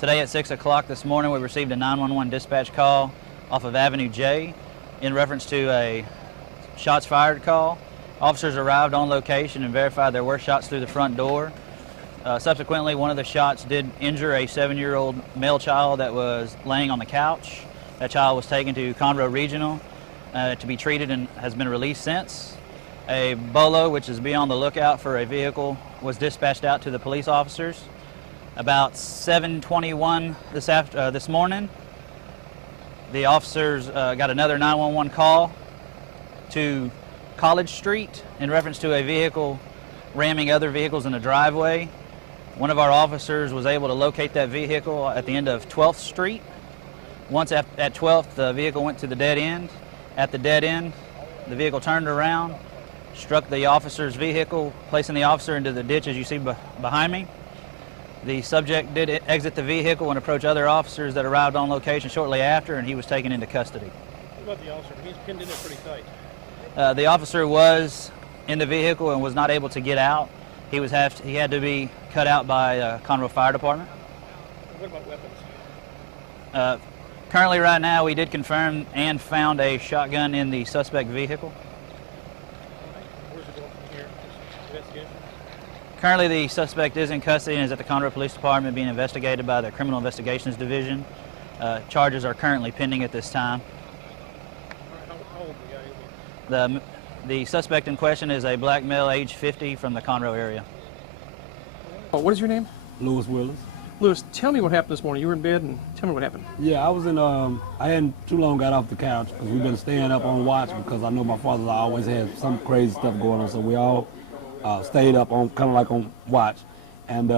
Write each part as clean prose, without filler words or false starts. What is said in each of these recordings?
Today at 6 o'clock this morning, we received a 911 dispatch call off of Avenue J in reference to a shots fired call. Officers arrived on location and verified there were shots through the front door. Subsequently, one of the shots did injure a 7-year-old male child that was laying on the couch. That child was taken to Conroe Regional to be treated and has been released since. A BOLO, which is be on the lookout for a vehicle, was dispatched out to the police officers. About 7:21 this morning, the officers got another 911 call to College Street in reference to a vehicle ramming other vehicles in a driveway. One of our officers was able to locate that vehicle at the end of 12th Street. Once at 12th, the vehicle went to the dead end. At the dead end, the vehicle turned around, struck the officer's vehicle, placing the officer into the ditch as you see behind me. The subject did exit the vehicle and approach other officers that arrived on location shortly after, and he was taken into custody. What about the officer? He's pinned in there pretty tight. The officer was in the vehicle and was not able to get out. He had to be cut out by Conroe Fire Department. What about weapons? Currently, right now, we did confirm and found a shotgun in the suspect vehicle. Where's it going from here? Investigation? Currently, the suspect is in custody and is at the Conroe Police Department being investigated by the Criminal Investigations Division. Charges are currently pending at this time. How old is the guy? The suspect in question is a black male, age 50, from the Conroe area. Oh, what is your name? Lewis Willis. Lewis, tell me what happened this morning. You were in bed, and tell me what happened. Yeah, I was in, I hadn't too long got off the couch because we've been staying up on watch because I know my father always had some crazy stuff going on. So we all stayed up on, kind of like on watch. And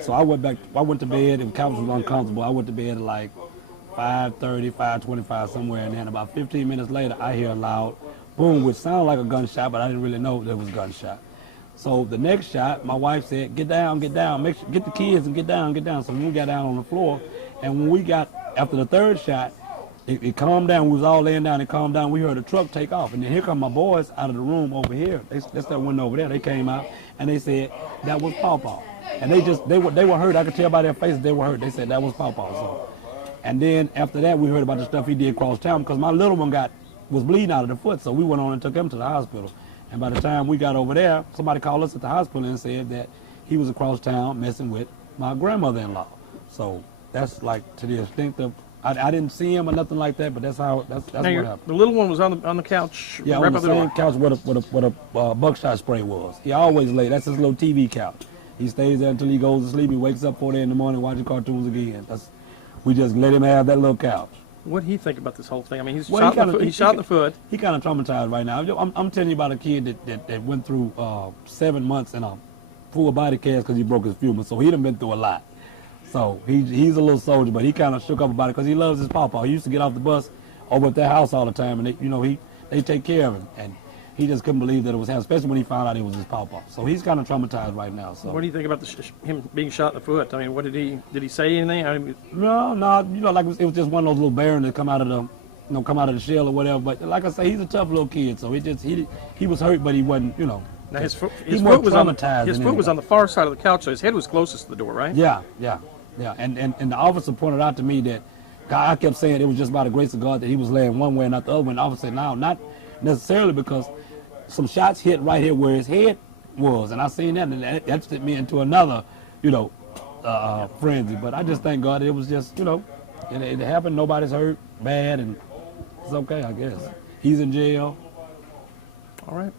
so I went to bed, and the couch was uncomfortable. I went to bed at like 5:30, 5:25 somewhere, and then about 15 minutes later, I hear a loud boom, which sounded like a gunshot, but I didn't really know there was a gunshot. So the next shot, my wife said, get down, get the kids and get down. So we got down on the floor, and when we got, after the third shot, it calmed down. We was all laying down, it calmed down. We heard a truck take off, and then here come my boys out of the room over here. That's that window over there. They came out, and they said, that was Pawpaw. And they were hurt. I could tell by their faces they were hurt. They said that was Pawpaw. So, and then after that, we heard about the stuff he did across town, because my little one was bleeding out of the foot, so we went on and took him to the hospital. And by the time we got over there, somebody called us at the hospital and said that he was across town messing with my grandmother-in-law. So that's like to the extent of, I didn't see him or nothing like that, but that's what happened. The little one was on the couch. Yeah, on the same couch where the buckshot spray was. He always lay. That's his little TV couch. He stays there until he goes to sleep. He wakes up 4 in the morning watching cartoons again. We just let him have that little couch. What did he think about this whole thing? I mean, he's shot in the foot. He kind of traumatized right now. I'm telling you about a kid that went through 7 months in a full body cast because he broke his femur. So he done been through a lot. So he's a little soldier, but he kind of shook up about it because he loves his pawpaw. He used to get off the bus over at their house all the time, and they take care of him. And he just couldn't believe that it was him, especially when he found out it was his pawpaw. So he's kind of traumatized right now. So what do you think about him being shot in the foot? I mean, what did he say anything? I mean, no, like it was just one of those little bears that come out of the shell or whatever. But like I say, he's a tough little kid. So he was hurt, but he wasn't, Now his foot was on the far side of the couch, so his head was closest to the door, right? Yeah. And the officer pointed out to me that I kept saying it was just by the grace of God that he was laying one way and not the other way. And the officer said, no, not necessarily, because some shots hit right here where his head was, and I seen that, and that sent me into another, frenzy. But I just thank God it was just, it happened. Nobody's hurt bad, and it's okay, I guess. He's in jail. All right.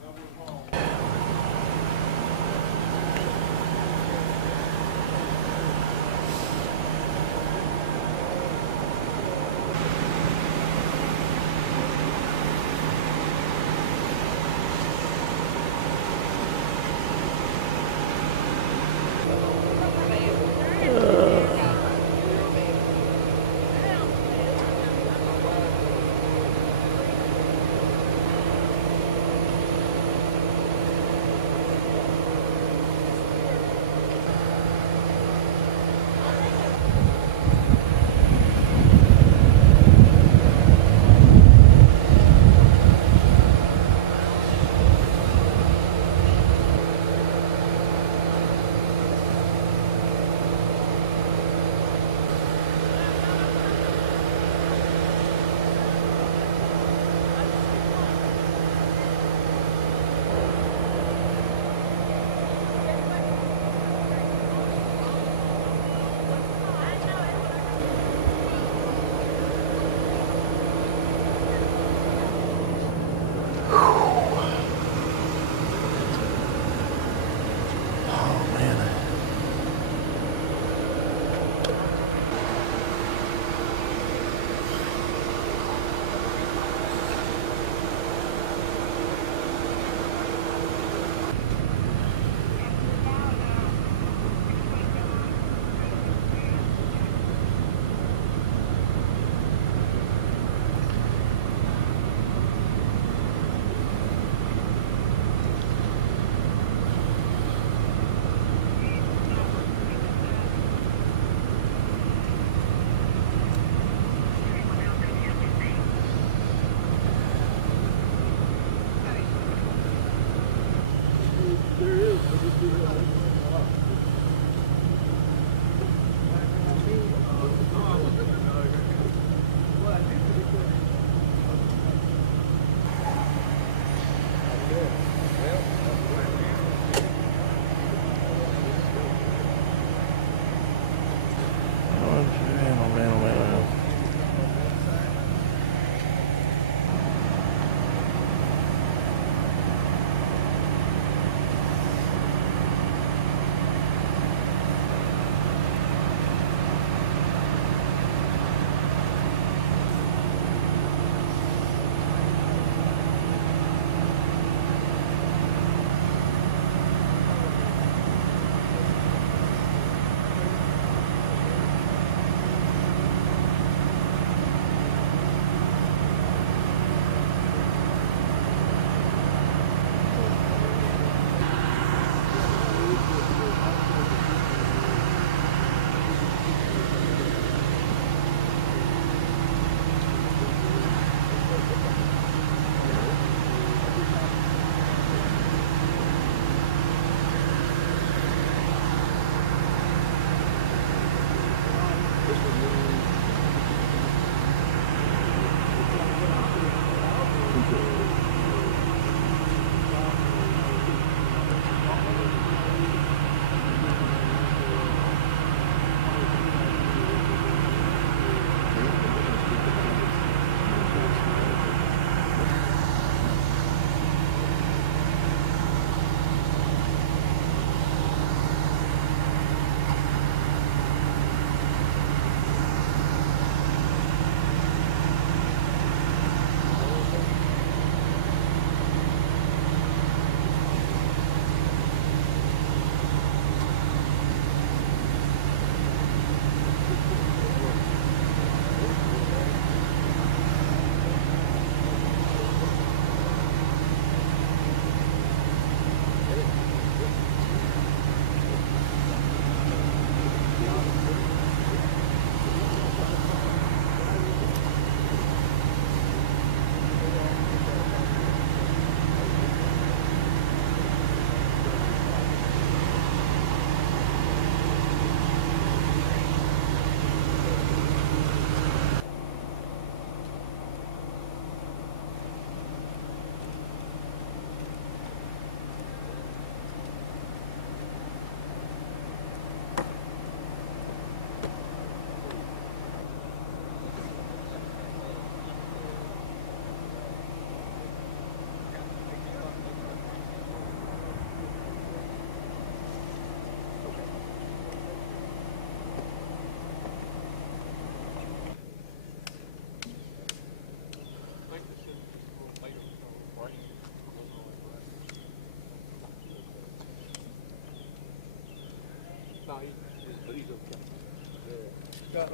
No, he's okay.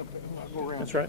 Go around. That's right.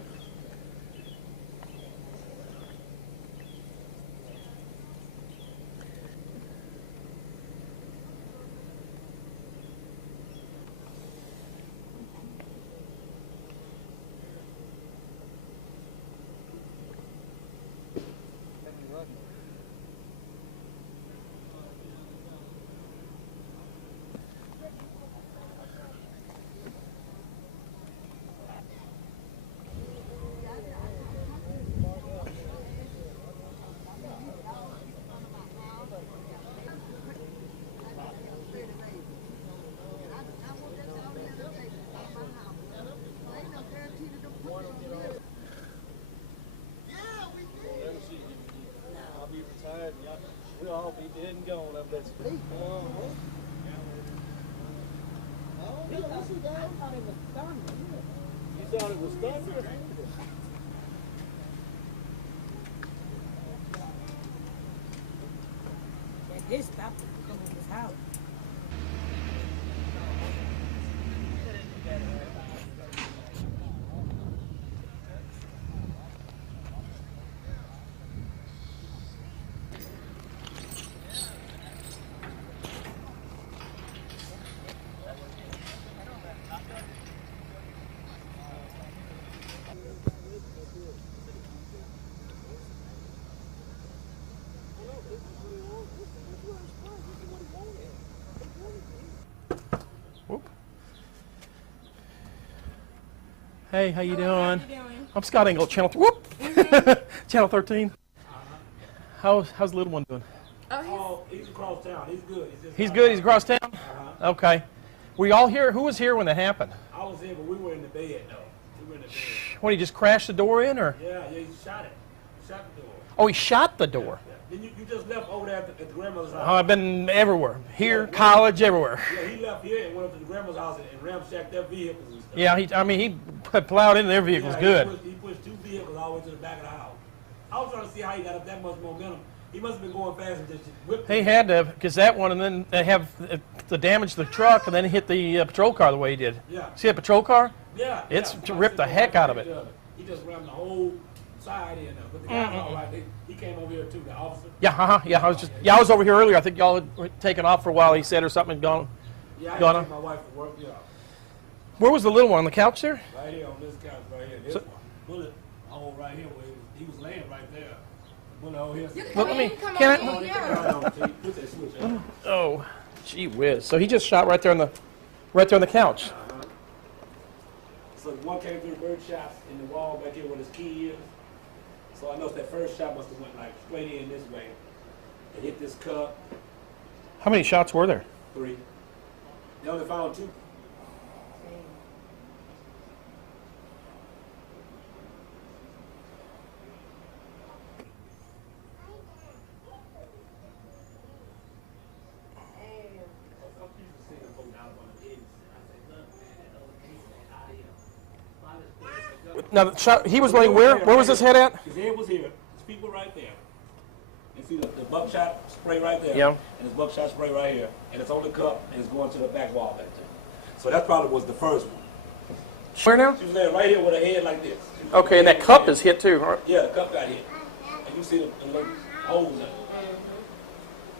We'll all be dead and gone, I bet you. I thought it was thunder. You thought it was thunder? And this stopped from his house. Hey, how you doing? How you doing? I'm Scott Engle, Channel Channel 13. How's the little one doing? Oh, he's across town. He's good. He's good. He's across town. Okay. Were you all here? Who was here when that happened? I was here, but we were in the bed, though. We were in the bed. When he just crashed the door in, or? Yeah, he shot it. He shot the door. Oh, he shot the door. Yeah. Then you just left over there at the grandmother's house. Oh, I've been everywhere. Here, college, everywhere. Yeah, he left here and went up to the grandmother's house and ramshacked their vehicles and stuff. Yeah, he plowed into their vehicles good. He pushed 2 vehicles all the way to the back of the house. I was trying to see how he got up that much momentum. He must have been going fast and just whipped He it. had to, because that one, and then they have the damage to the truck, and then he hit the patrol car the way he did. Yeah. See that patrol car? Yeah. It's yeah. ripped the heck out of it. He just rammed the whole side in. But the guy was all right. He came over here too, the officer. Yeah, yeah. I was over here earlier. I think y'all had taken off for a while. He said or something had gone. Yeah, I gone had on. to take my wife to work. Yeah. Where was the little one on the couch there? Right here on this couch, right here. This one. Bullet hole right here where he was laying right there. Bullet hole here. Look, let me. Can I? Put that switch on. Oh, gee whiz! So he just shot right there on the couch. So one came through the bird shots in the wall back here where his key is. So I noticed that first shot must have went like straight in this way. It hit this cup. How many shots were there? 3. They only found 2. Now, the shot, he was laying where? Where was his head at? His head was here. His feet were right there. You see the buckshot spray right there? Yeah. And his buckshot spray right here. And it's on the cup and it's going to the back wall back there. So that probably was the first one. Where now? She was laying right here with her head like this. Okay, and that cup is hit too, right? Yeah, the cup got hit. And you see the little holes in it.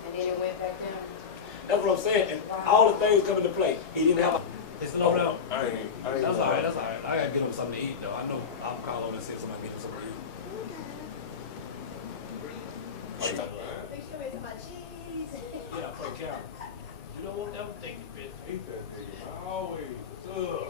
And then it went back down. That's what I'm saying. And all the things come into play. He didn't have a... It's no real. That's all right. That's all right. I gotta get him something to eat though. I know I'll call over and see if somebody get him something to eat. Yeah, play cow. You don't want everything, bitch. Eat that nigga. I always. Ugh.